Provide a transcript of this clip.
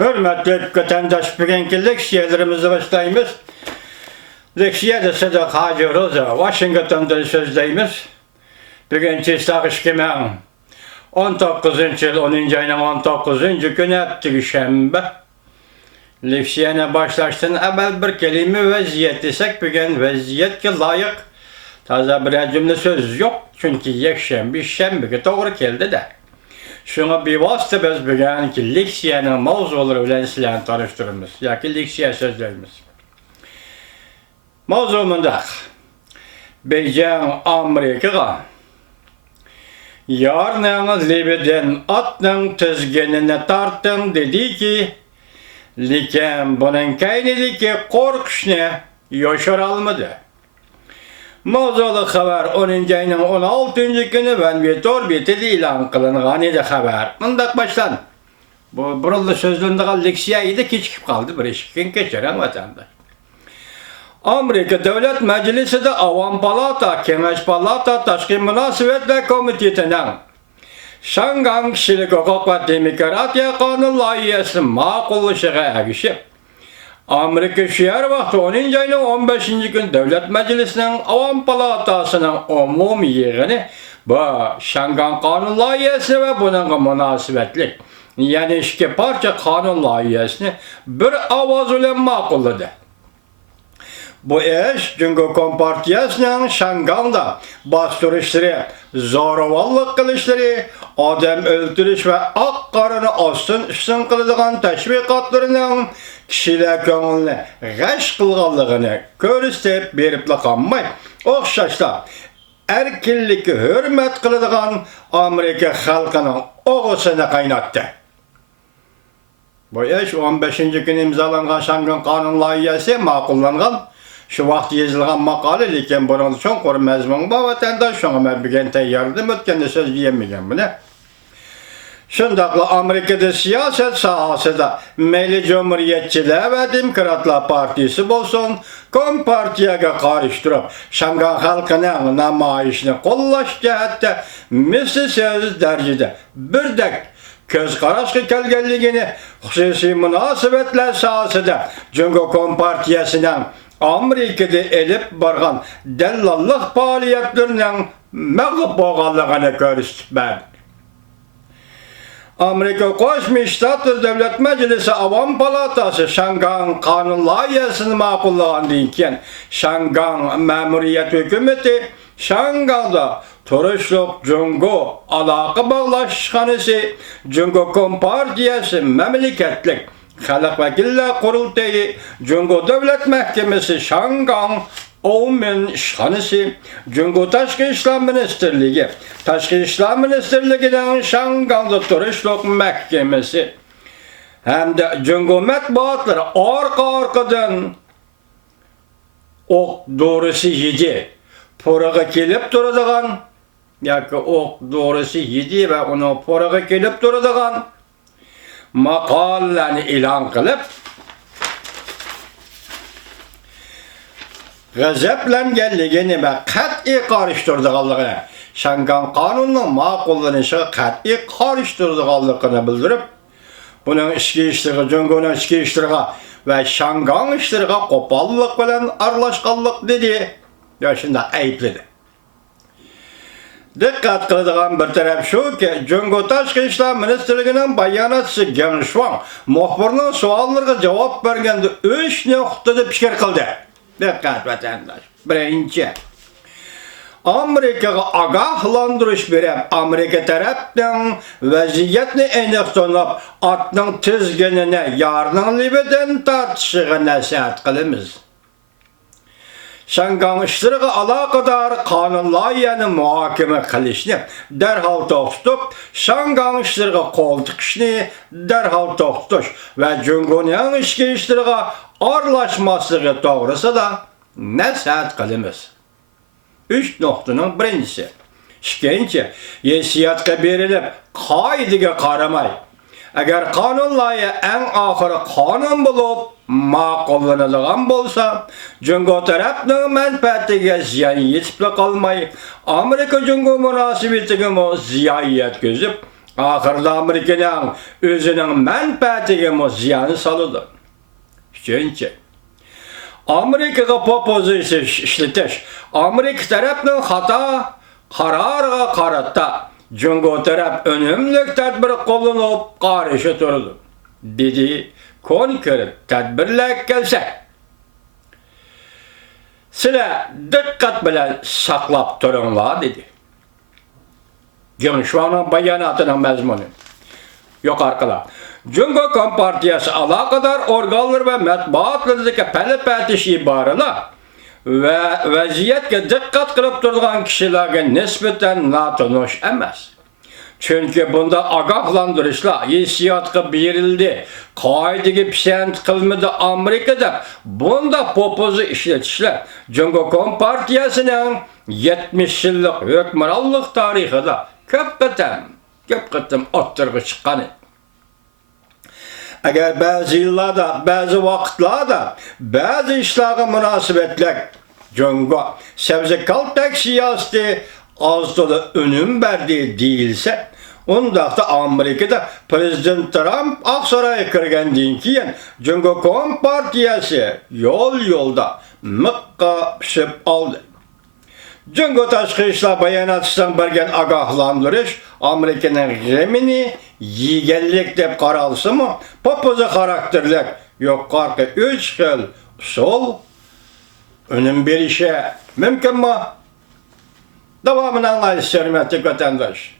Hürmetli vatandaş, bugünkü leksiyalarımızı başlayımız. Leksiya da Sadık Hacı Roza, Washington'da sözleyimiz. Bugünkü sağış kemen 19. yıl 10. ayının 19. günü Şembe. Leksiyana başlaştın evvel bir kelime vaziyet desek bugün vaziyetke layık taze bir cümle söz yok. Çünkü yekşembe şembege doğru geldi de. Şuna bir vasıta biz bugünkü leksiyanın mavzuları bilen sizlerle tanıştırırız. Yaki leksiya sözlerimiz. Mavzumunda Beycan Amerika'ga yarının libeden atның tizgenine tarttın dedi ki liken bunun kaynedeki korkuşunu yaşaralmadı. Mavzulu haber 10. ayının 16. günü ben bir torbiyeti ilan kılınğan idi haber. Bundak başlan. Bu burullu sözlüğünde leksiyayı keçikip kaldı. Bir eşikken geçeren vatandaş. Amerika Devlet Meclisi de Avam Palata, Kemeş Palata Taşkı Münasebetler Komitesi'nin Şangan Kişilik Hukuk ve Demokratiya Kanun Layihesi makullaşığa erişip Amerika şiar vakti 10. ayının 15. gün Devlet Meclisi'nin Avam Palatası'nın umum yığını bu Şangan Kanun Layihesi ve bunun münasebetlik yani iki parça kanun layihesini bir avaz ile makulladı. Bu iş Cumhur Kompartiyası'nın Şangan'da bastırışları, zoravallık kılışları, adam öldürüş ve ak karını astın üstün kılıdığın teşvikatlarının kişiler gönlünü gaş kılganlığını görüstep berip lakanmay. Okşaşta erkinlikki hürmet kılıdığın Amerika halkının oğusunu kaynattı. Bu iş 15. gün imzalanğan Şangan kanun layihesi makullanğan. Şu vaxt yazılğan maqalı lekin bunun üçün qor məzmun ba vatandaş şoňa mən bugün təyyardım ötkende söz diyemeyeceğim bunu. Şundaqla Amerikada siyaset sahasında Milli Cumhuriyetçiler ve Demokratlar Partisi bolsun, Kompartiyaga karıştırıp Şangan halkının namayişini qollaş cəhətdə misli söz dərəcədə birdək köz qaraşqı kelgenligini hususi münasebetler sahasında Cumhur Kompartiyasının Amerika'da elip bargan dellallık faaliyetlerinin məğlub bolğanlığını görüstüp ben. Amerika Koşmuş Ştatlar Devlet Meclisi Avam Palatası Şangan kanun layihesini makullagan deyken Şangan Memuriyet Hükümeti Şangan'da turuşluk Cungo alaqı bağlaşkanısı Cungo Kompartiyası memleketlik Halk Vekiller Kurultayı, Cumhur Devlet Mahkemesi Şangan Omen İşhanısı, Cumhur Taşkı İşler Ministerliği, Taşkı İşler Ministerliği'den Şangan'da Turuşluk Mahkemesi, hem de Cumhur Metbuatları arkadan ok doğrusu yedi, porağa kelip durduğun, yaki ok doğrusu yedi ve onu porağa kelip durduğun, maqallarını ilan kılıp gazeplen geldiğini ve kat'i karıştırdıqallıqını Şangan kanunun makullanışı kat'i karıştırdıqallıqını bildirip bunun işki işliği, Cumhur'un işki işliği ve Şangan işliği kopallık bilen arlaşqallık dedi. Yaşında ayıpladı. Dikkat kıldığım bir taraf şu ki Cumhur Taşkı İşler Ministerliği'nin bayanatçısı Gençvan muhbirinin suallarına cevap vergende 3 noktada fikir kıldı. Dikkat vatandaş. Birinci, Amerika'ya agahlandırış verip Amerika tarafından vaziyetini enektonup atının tizginine yarının libeden tartışığı nasihat kılımız. Şangan işlerine alakadar kanun layihini muhakeme kılışını derhal toxtup, Şangan işlerine kol tıkışını derhal toxtuş ve Cumhuriyet'in işki işlerine arlaşması doğrusu da nasihat kılımız. 3 noktanın birincisi, işkence, yesiyatka verilip kaidige karamay. Eğer kanun layihı en ahırı kanun bulup makullanılgan bolsa, Cumhur tarafının menfaatiga ziyan yetip kalmay, Amerika Cumhur münasebetine ziyan yetkizip, Ahırda Amerika'nın özünün menfaatine ziyanı salıdı. Çünkü Amerika'ga popozisiya işletish, Amerika tarafının hata kararına qarata Jungo taraf önümlük tedbir qo'llanib qarshi turdi. Dedi, konkret tedbirlar kelsa, sizlar diqqat bilan saqlab turinglar dedi. Genişvanın bayanatının mazmunu. Yuqorqilar. Jungo Kompartiyasi alaqadar organlar ve matbuotlardagi pala-patish iboralar ve vaziyatga diqqat qilib turgan kishilarga nisbatan notanish emas. Çünkü bunda agahlandırışlar hissiyatga berildi. Qoidaga pisand qilmadi Amerikada. Bunda popozu ishlatishlar Jungo Kompartiyasining 70 yillik hukmronlik tarixida ko'p qatam o'ttirg'i chiqqan. Agar ba'zi yillarda, ba'zi vaqtlarda, ba'zi ishlarga munosabatlar Jungo sebze kaltak siyosati aztoda önüm verdiği değilse, ondaqda Amerika'da Prezident Trump Aqsaray'a kirgandan keyin Jungo Kompartiyasi yolda miqqa pishib oldi. Jungo tashqi ishlar bayonotchidan bergan ogohlantirish Amerikaning g'amini yeganlik deb qaralsa-mu, popoza xarakterlik yuqorqi 3 xil usul önüm berishi mumkinmi? Devamını anlayış hürmetli vatandaş.